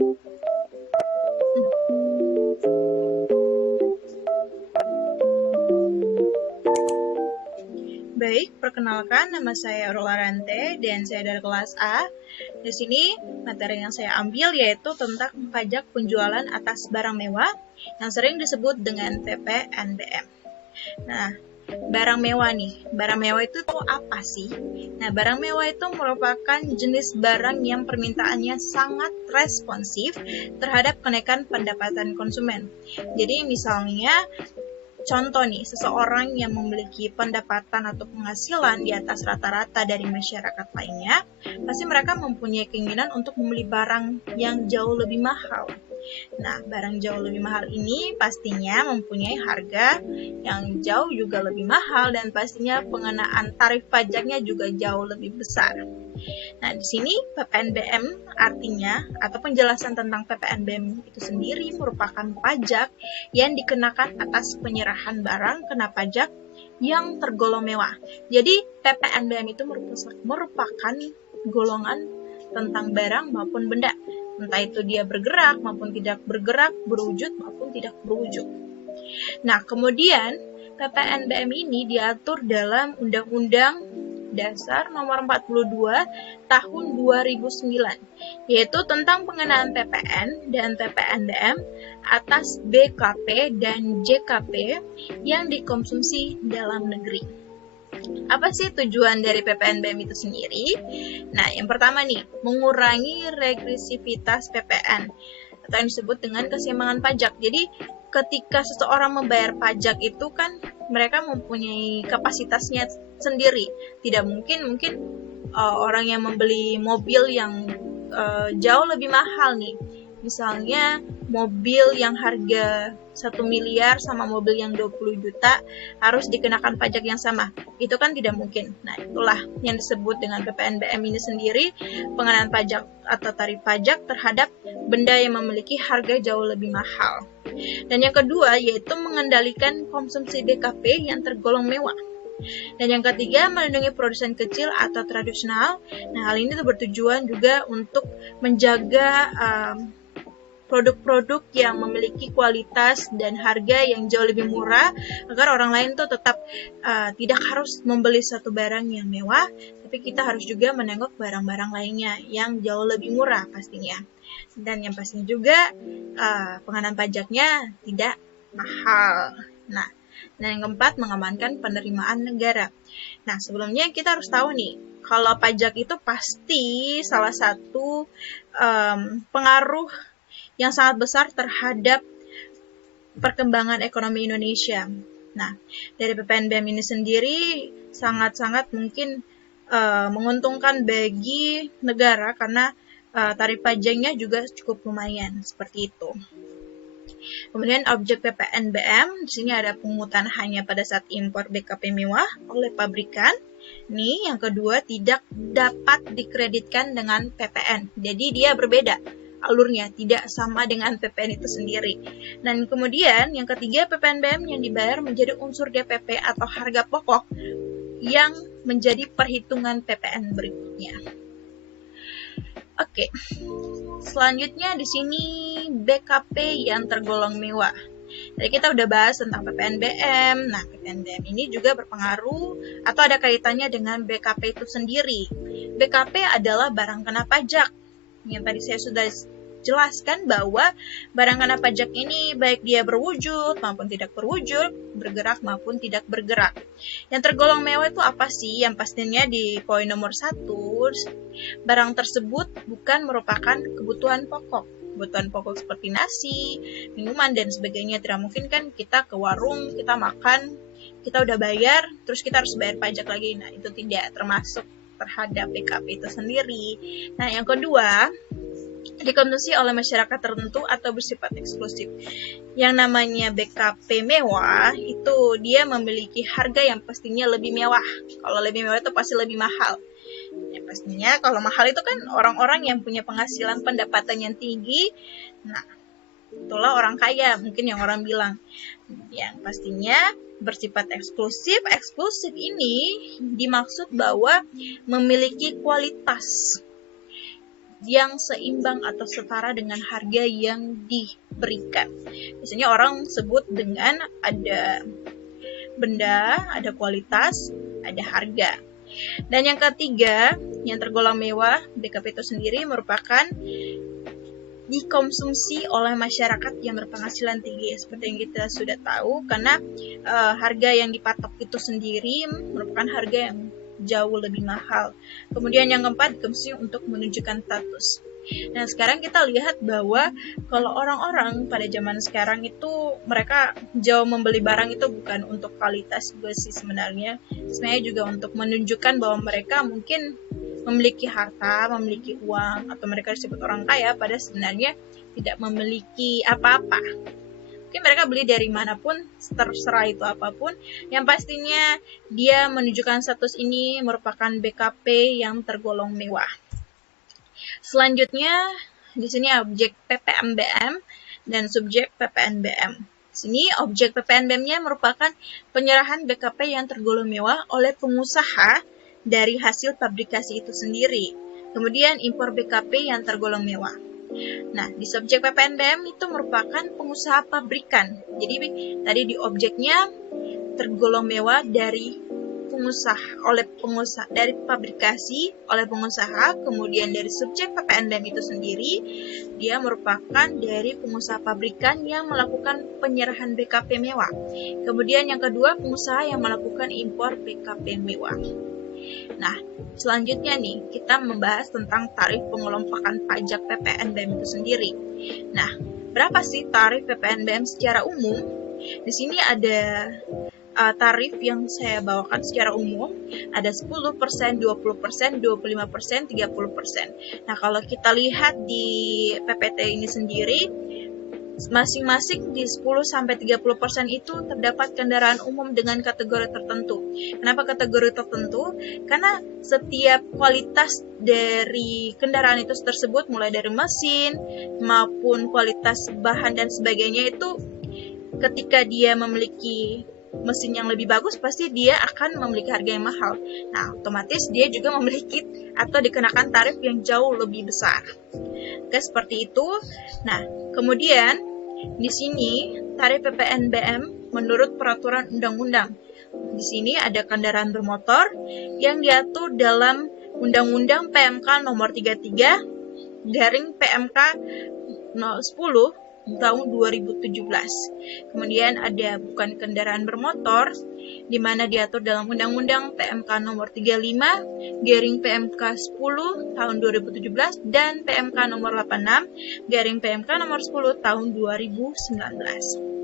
Baik, perkenalkan nama saya Aurora Rante dan saya dari kelas A. Di sini materi yang saya ambil yaitu tentang pajak penjualan atas barang mewah yang sering disebut dengan PPNBM. Nah, barang mewah nih. Barang mewah itu tuh apa sih? Nah, barang mewah itu merupakan jenis barang yang permintaannya sangat responsif terhadap kenaikan pendapatan konsumen. Jadi misalnya contoh nih, seseorang yang memiliki pendapatan atau penghasilan di atas rata-rata dari masyarakat lainnya, pasti mereka mempunyai keinginan untuk membeli barang yang jauh lebih mahal. Nah, barang jauh lebih mahal ini pastinya mempunyai harga yang jauh juga lebih mahal dan pastinya pengenaan tarif pajaknya juga jauh lebih besar. Nah, di sini PPNBM artinya atau penjelasan tentang PPNBM itu sendiri merupakan pajak yang dikenakan atas penyerahan barang kena pajak yang tergolong mewah. Jadi PPNBM itu merupakan golongan tentang barang maupun benda, entah itu dia bergerak maupun tidak bergerak, berwujud maupun tidak berwujud. Nah, kemudian PPNBM ini diatur dalam Undang-Undang Dasar Nomor 42 Tahun 2009, yaitu tentang pengenaan PPN dan PPNBM atas BKP dan JKP yang dikonsumsi dalam negeri. Apa sih tujuan dari PPNBM itu sendiri? Nah, yang pertama nih, mengurangi regresivitas PPN atau yang disebut dengan keseimbangan pajak. Jadi, ketika seseorang membayar pajak itu kan mereka mempunyai kapasitasnya sendiri. Tidak mungkin orang yang membeli mobil yang jauh lebih mahal nih. Misalnya mobil yang harga 1 miliar sama mobil yang 20 juta harus dikenakan pajak yang sama. Itu kan tidak mungkin. Nah, itulah yang disebut dengan PPNBM ini sendiri, pengenaan pajak atau tarif pajak terhadap benda yang memiliki harga jauh lebih mahal. Dan yang kedua yaitu mengendalikan konsumsi BKP yang tergolong mewah. Dan yang ketiga, melindungi produsen kecil atau tradisional. Nah, hal ini bertujuan juga untuk menjaga produk-produk yang memiliki kualitas dan harga yang jauh lebih murah agar orang lain tuh tetap tidak harus membeli satu barang yang mewah, tapi kita harus juga menengok barang-barang lainnya yang jauh lebih murah pastinya. Dan yang pastinya juga pengenaan pajaknya tidak mahal. Nah, dan yang keempat, mengamankan penerimaan negara. Nah, sebelumnya kita harus tahu nih, kalau pajak itu pasti salah satu pengaruh yang sangat besar terhadap perkembangan ekonomi Indonesia. Nah, dari PPNBM ini sendiri sangat-sangat mungkin menguntungkan bagi negara karena tarif pajaknya juga cukup lumayan, seperti itu. Kemudian objek PPNBM, di sini ada pungutan hanya pada saat impor BKP mewah oleh pabrikan. Nih, yang kedua tidak dapat dikreditkan dengan PPN. Jadi dia berbeda alurnya, tidak sama dengan PPN itu sendiri. Dan kemudian yang ketiga, PPNBM yang dibayar menjadi unsur DPP atau harga pokok yang menjadi perhitungan PPN berikutnya. Oke. Selanjutnya di sini BKP yang tergolong mewah. Jadi kita udah bahas tentang PPNBM. Nah, PPNBM ini juga berpengaruh atau ada kaitannya dengan BKP itu sendiri. BKP adalah barang kena pajak. Yang tadi saya sudah jelaskan bahwa barang kena pajak ini baik dia berwujud maupun tidak berwujud, bergerak maupun tidak bergerak. Yang tergolong mewah itu apa sih? Yang pastinya di poin nomor 1, barang tersebut bukan merupakan kebutuhan pokok. Kebutuhan pokok seperti nasi, minuman, dan sebagainya. Tidak mungkin kan kita ke warung, kita makan, kita udah bayar, terus kita harus bayar pajak lagi. Nah, itu tidak termasuk terhadap BKP itu sendiri. Nah, yang kedua, dikonsumsi oleh masyarakat tertentu atau bersifat eksklusif. Yang namanya BKP mewah itu dia memiliki harga yang pastinya lebih mewah. Kalau lebih mewah itu pasti lebih mahal. Ya pastinya kalau mahal itu kan orang-orang yang punya penghasilan pendapatan yang tinggi. Nah, itulah orang kaya mungkin yang orang bilang. Yang pastinya bersifat eksklusif. Eksklusif ini dimaksud bahwa memiliki kualitas. yang seimbang atau setara dengan harga yang diberikan. Biasanya orang sebut dengan ada benda, ada kualitas, ada harga. Dan yang ketiga, yang tergolong mewah, BKP itu sendiri merupakan dikonsumsi oleh masyarakat yang berpenghasilan tinggi. Seperti yang kita sudah tahu, karena harga yang dipatok itu sendiri merupakan harga yang jauh lebih mahal. Kemudian yang keempat, dikonsumsi untuk menunjukkan status. Nah, sekarang kita lihat bahwa kalau orang-orang pada zaman sekarang itu mereka jauh membeli barang itu bukan untuk kualitas juga sih sebenarnya juga untuk menunjukkan bahwa mereka mungkin memiliki harta, memiliki uang, atau mereka disebut orang kaya, pada sebenarnya tidak memiliki apa-apa. Mungkin mereka beli dari manapun, terserah itu apapun. Yang pastinya dia menunjukkan status ini merupakan BKP yang tergolong mewah. Selanjutnya, di sini objek PPNBM dan subjek PPNBM. Di sini objek PPNBM-nya merupakan penyerahan BKP yang tergolong mewah oleh pengusaha dari hasil pabrikasi itu sendiri. Kemudian impor BKP yang tergolong mewah. Nah, di subjek PPNBM itu merupakan pengusaha pabrikan. Jadi tadi di objeknya tergolong mewah dari pengusaha dari pabrikasi oleh pengusaha, kemudian dari subjek PPNBM itu sendiri dia merupakan dari pengusaha pabrikan yang melakukan penyerahan BKP mewah. Kemudian yang kedua, pengusaha yang melakukan impor BKP mewah. Nah, selanjutnya nih kita membahas tentang tarif pengelompokan pajak PPNBM itu sendiri. Nah, berapa sih tarif PPNBM secara umum? Di sini ada tarif yang saya bawakan secara umum, ada 10%, 20%, 25%, 30%. Nah, kalau kita lihat di PPT ini sendiri, masing-masing di 10-30% itu terdapat kendaraan umum dengan kategori tertentu. Kenapa kategori tertentu? Karena setiap kualitas dari kendaraan itu tersebut, mulai dari mesin maupun kualitas bahan dan sebagainya, itu ketika dia memiliki mesin yang lebih bagus, pasti dia akan memiliki harga yang mahal. Nah, otomatis dia juga memiliki atau dikenakan tarif yang jauh lebih besar. Oke, seperti itu. Nah, kemudian di sini tarif PPNBM menurut peraturan undang-undang. Di sini ada kendaraan bermotor yang diatur dalam Undang-Undang PMK nomor 33 garing PMK 10 tahun 2017. Kemudian ada bukan kendaraan bermotor, di mana diatur dalam Undang-Undang PMK nomor 35 garing PMK 10 tahun 2017 dan PMK nomor 86 garing PMK nomor 10 tahun 2019.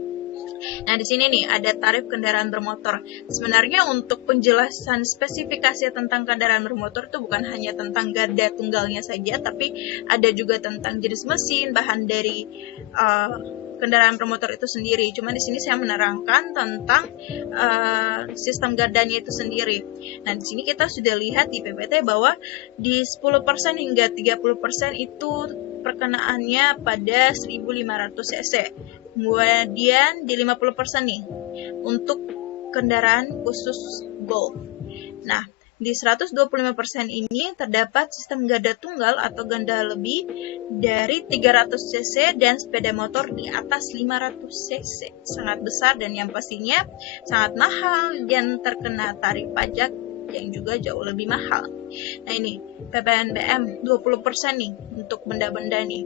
Nah, di sini nih ada tarif kendaraan bermotor. Sebenarnya untuk penjelasan spesifikasi tentang kendaraan bermotor itu bukan hanya tentang garda tunggalnya saja, tapi ada juga tentang jenis mesin, bahan dari kendaraan bermotor itu sendiri. Cuma di sini saya menerangkan tentang sistem gardanya itu sendiri. Nah, di sini kita sudah lihat di PPT bahwa di 10% hingga 30% itu perkenaannya pada 1.500 cc. Kemudian di 50% nih untuk kendaraan khusus Golf. Nah, di 125% ini terdapat sistem ganda tunggal atau ganda lebih dari 300 cc dan sepeda motor di atas 500 cc. Sangat besar dan yang pastinya sangat mahal dan terkena tarif pajak yang juga jauh lebih mahal. Nah, ini PPNBM 20% nih untuk benda-benda nih.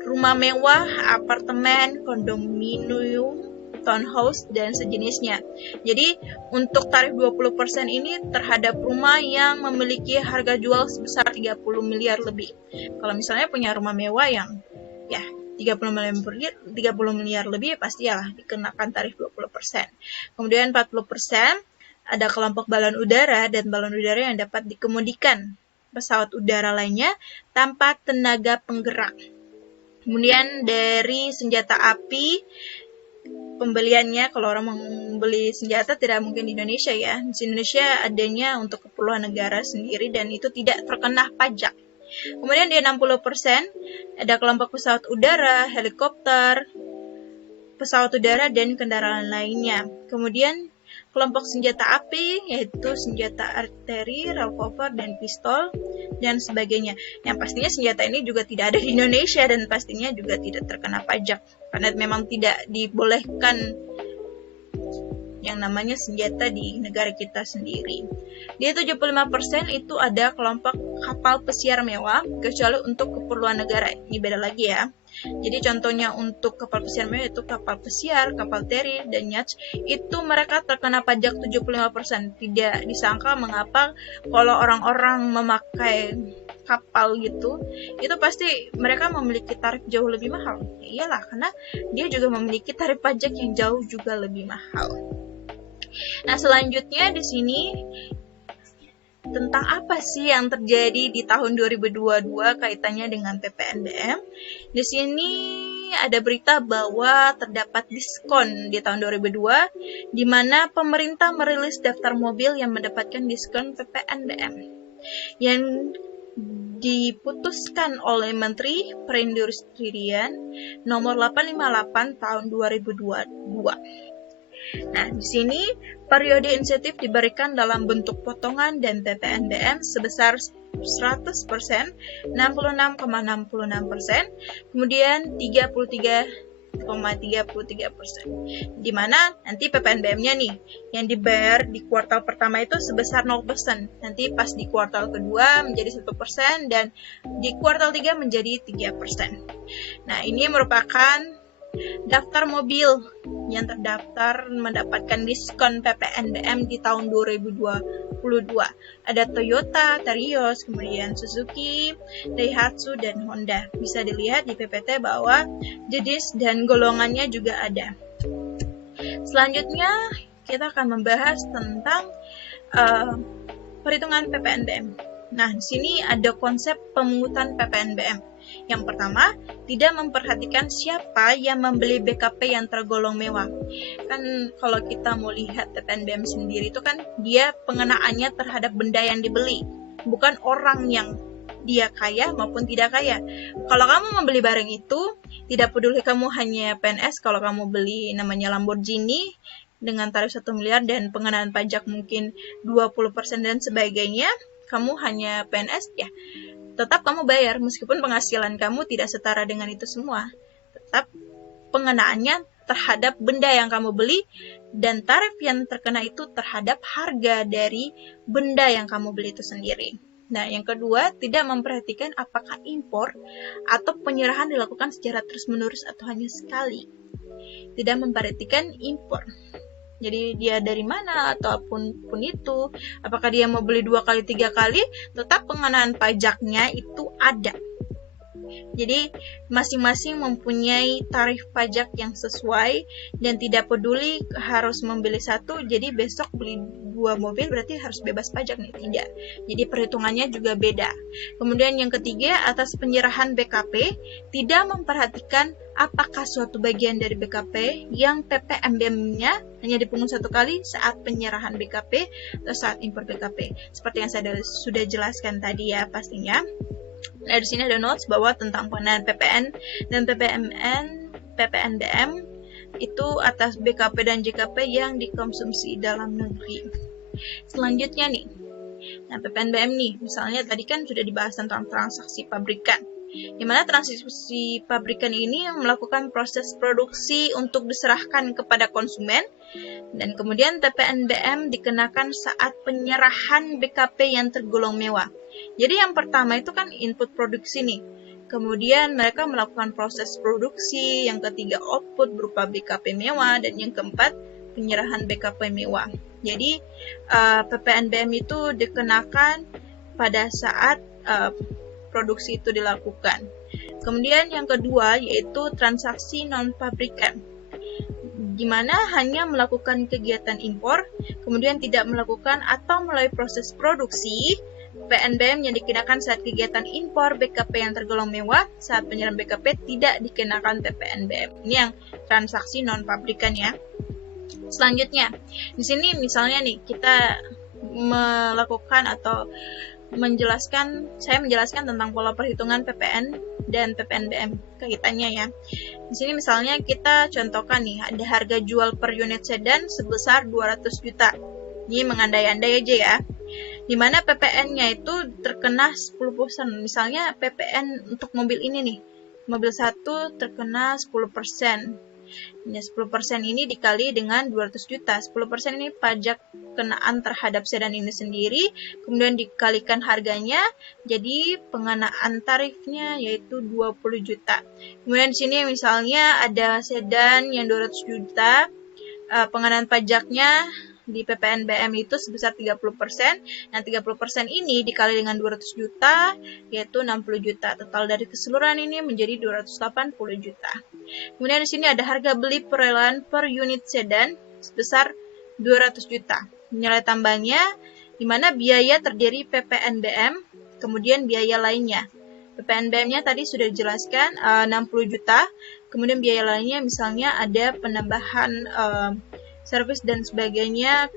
Rumah mewah, apartemen, kondominium, townhouse, dan sejenisnya. Jadi, untuk tarif 20% ini terhadap rumah yang memiliki harga jual sebesar 30 miliar lebih. Kalau misalnya punya rumah mewah yang ya 30 miliar lebih, pastilah dikenakan tarif 20%. Kemudian 40% ada kelompok balon udara dan balon udara yang dapat dikemudikan pesawat udara lainnya tanpa tenaga penggerak. Kemudian dari senjata api, pembeliannya kalau orang membeli senjata tidak mungkin di Indonesia ya. Di Indonesia adanya untuk keperluan negara sendiri dan itu tidak terkena pajak. Kemudian di 60% ada kelompok pesawat udara, helikopter, pesawat udara dan kendaraan lainnya. Kemudian kelompok senjata api, yaitu senjata arteri, revolver, dan pistol, dan sebagainya. Yang pastinya senjata ini juga tidak ada di Indonesia dan pastinya juga tidak terkena pajak, karena memang tidak dibolehkan yang namanya senjata di negara kita sendiri. Di 75% itu ada kelompok kapal pesiar mewah, kecuali untuk keperluan negara. Ini beda lagi ya. Jadi contohnya untuk kapal pesiar mewah itu kapal pesiar, kapal teri, dan yacht, itu mereka terkena pajak 75%. Tidak disangka mengapa kalau orang-orang memakai kapal gitu, itu pasti mereka memiliki tarif jauh lebih mahal. Ya iyalah, karena dia juga memiliki tarif pajak yang jauh juga lebih mahal. Nah, selanjutnya di sini tentang apa sih yang terjadi di tahun 2022 kaitannya dengan PPNBM. Di sini ada berita bahwa terdapat diskon di tahun 2002 di mana pemerintah merilis daftar mobil yang mendapatkan diskon PPNBM yang diputuskan oleh Menteri Perindustrian nomor 858 tahun 2022. Nah, di sini periode insentif diberikan dalam bentuk potongan dan PPNBM sebesar 100%, 66,66%, kemudian 33,33%. Di mana nanti PPNBM-nya nih yang dibayar di kuartal pertama itu sebesar 0%. Nanti pas di kuartal kedua menjadi 1% dan di kuartal 3 menjadi 3%. Nah, ini merupakan daftar mobil yang terdaftar mendapatkan diskon PPNBM di tahun 2022. Ada Toyota, Terios, kemudian Suzuki, Daihatsu, dan Honda. Bisa dilihat di PPT bahwa jenis dan golongannya juga ada. Selanjutnya kita akan membahas tentang perhitungan PPNBM. Nah, di sini ada konsep pemungutan PPNBM. Yang pertama, tidak memperhatikan siapa yang membeli BKP yang tergolong mewah. Kan kalau kita mau lihat PPNBM sendiri itu kan dia pengenaannya terhadap benda yang dibeli, bukan orang yang dia kaya maupun tidak kaya. Kalau kamu membeli barang itu, tidak peduli kamu hanya PNS, kalau kamu beli namanya Lamborghini dengan tarif 1 miliar dan pengenaan pajak mungkin 20% dan sebagainya, kamu hanya PNS ya, tetap kamu bayar meskipun penghasilan kamu tidak setara dengan itu semua. Tetap pengenaannya terhadap benda yang kamu beli dan tarif yang terkena itu terhadap harga dari benda yang kamu beli itu sendiri. Nah, yang kedua, tidak memperhatikan apakah impor atau penyerahan dilakukan secara terus-menerus atau hanya sekali. Tidak memperhatikan impor. Jadi dia dari mana ataupun itu, apakah dia mau beli 2 kali, 3 kali, tetap pengenaan pajaknya itu ada. Jadi masing-masing mempunyai tarif pajak yang sesuai dan tidak peduli harus membeli satu, jadi besok beli 2 mobil berarti harus bebas pajak nih, tidak. Jadi perhitungannya juga beda. Kemudian yang ketiga, atas penyerahan BKP, tidak memperhatikan apakah suatu bagian dari BKP yang PPNBM-nya hanya dipungut 1 kali saat penyerahan BKP atau saat impor BKP. Seperti yang saya sudah jelaskan tadi ya pastinya. Nah, di sini ada notes bahwa tentang pengenaan PPN dan PPNBM itu atas BKP dan JKP yang dikonsumsi dalam negeri. Selanjutnya nih, nah PPNBM nih, misalnya tadi kan sudah dibahas tentang transaksi pabrikan. Di mana transaksi pabrikan ini melakukan proses produksi untuk diserahkan kepada konsumen dan kemudian PPNBM dikenakan saat penyerahan BKP yang tergolong mewah. Jadi yang pertama itu kan input produksi nih. Kemudian mereka melakukan proses produksi, yang ketiga output berupa BKP mewah, dan yang keempat penyerahan BKP mewah. Jadi PPNBM itu dikenakan pada saat produksi itu dilakukan. Kemudian yang kedua yaitu transaksi non-pabrikan, di mana hanya melakukan kegiatan impor, kemudian tidak melakukan atau melalui proses produksi. PPNBM yang dikenakan saat kegiatan impor BKP yang tergolong mewah, saat penyerahan BKP tidak dikenakan PPNBM. Ini yang transaksi non-pabrikan ya. Selanjutnya, di sini misalnya nih kita melakukan atau saya menjelaskan tentang pola perhitungan PPN dan PPNBM kaitannya ya. Di sini misalnya kita contohkan nih, ada harga jual per unit sedan sebesar 200 juta. Ini mengandai-andai aja ya. Dimana PPN-nya itu terkena 10%. Misalnya PPN untuk mobil ini nih, mobil 1 terkena 10%. Ya, 10% ini dikali dengan 200 juta. 10% ini pajak kenaan terhadap sedan ini sendiri, kemudian dikalikan harganya, jadi pengenaan tarifnya yaitu 20 juta. Kemudian di sini misalnya ada sedan yang 200 juta, pengenaan pajaknya di PPNBM itu sebesar 30%. Nah, 30% ini dikali dengan 200 juta yaitu 60 juta. Total dari keseluruhan ini menjadi 280 juta. Kemudian di sini ada harga beli perolehan per unit sedan sebesar 200 juta. Nilai tambahnya di mana biaya terdiri PPNBM, kemudian biaya lainnya. PPNBM-nya tadi sudah dijelaskan 60 juta, kemudian biaya lainnya misalnya ada penambahan servis dan sebagainya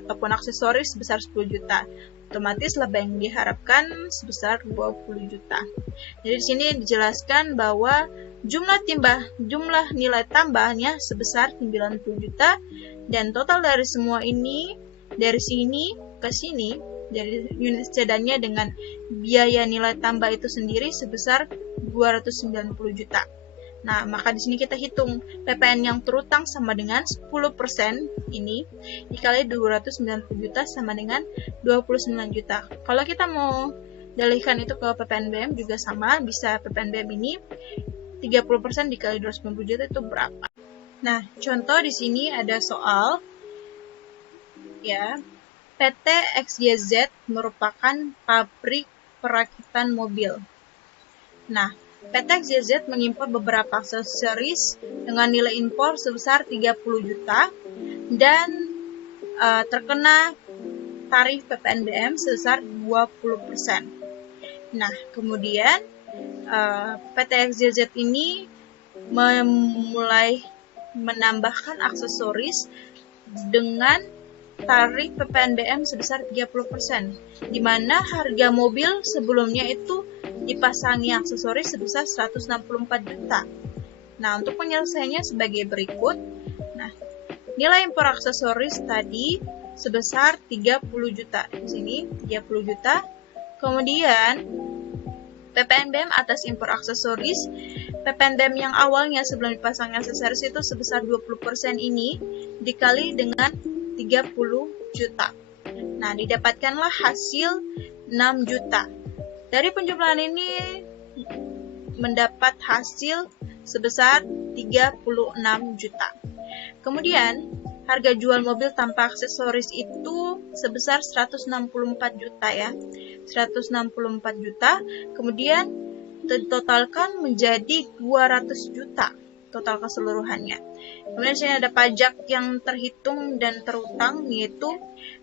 ataupun aksesoris sebesar 10 juta. Otomatis laba yang diharapkan sebesar 20 juta. Jadi di sini dijelaskan bahwa jumlah nilai tambahnya sebesar 90 juta dan total dari semua ini dari sini ke sini dari unit sedannya dengan biaya nilai tambah itu sendiri sebesar 290 juta. Nah, maka di sini kita hitung PPN yang terutang sama dengan 10% ini dikali 290 juta sama dengan 29 juta. Kalau kita mau dalihkan itu ke PPNBM juga sama, bisa PPNBM ini 30% dikali 290 juta itu berapa? Nah, contoh di sini ada soal ya, PT XYZ merupakan pabrik perakitan mobil. Nah, PT XYZ mengimpor beberapa aksesoris dengan nilai impor sebesar 30 juta dan terkena tarif PPNBM sebesar 20%. Nah, kemudian PT XYZ ini mulai menambahkan aksesoris dengan tarif PPNBM sebesar 30%, di mana harga mobil sebelumnya itu dipasangi aksesoris sebesar 164 juta. Nah, untuk penyelesaiannya sebagai berikut. Nah, nilai impor aksesoris tadi sebesar 30 juta. Di sini 30 juta. Kemudian PPNBM atas impor aksesoris, PPNBM yang awalnya sebelum dipasang aksesoris itu sebesar 20% ini dikali dengan 30 juta. Nah, didapatkanlah hasil 6 juta. Dari penjumlahan ini mendapat hasil sebesar 36 juta. Kemudian, harga jual mobil tanpa aksesoris itu sebesar 164 juta ya. 164 juta. Kemudian ditotalkan menjadi 200 juta total keseluruhannya. Kemudian sini ada pajak yang terhitung dan terutang yaitu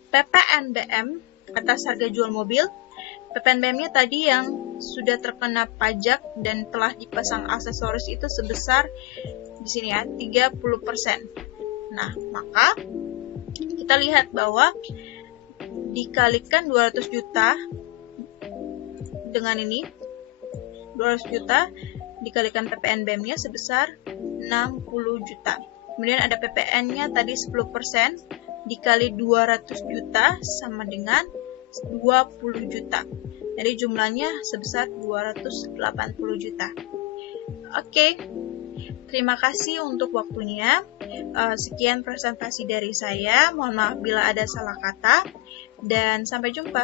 PPNBM atas harga jual mobil. PPNBM-nya tadi yang sudah terkena pajak dan telah dipasang aksesoris itu sebesar di sini ya 30%. Nah, maka kita lihat bahwa dikalikan 200 juta dengan ini 200 juta dikalikan PPNBM-nya sebesar 60 juta. Kemudian ada PPN-nya tadi 10% dikali 200 juta sama dengan 20 juta. Jadi jumlahnya sebesar 280 juta. Oke. Terima kasih untuk waktunya. Sekian presentasi dari saya. Mohon maaf bila ada salah kata dan sampai jumpa.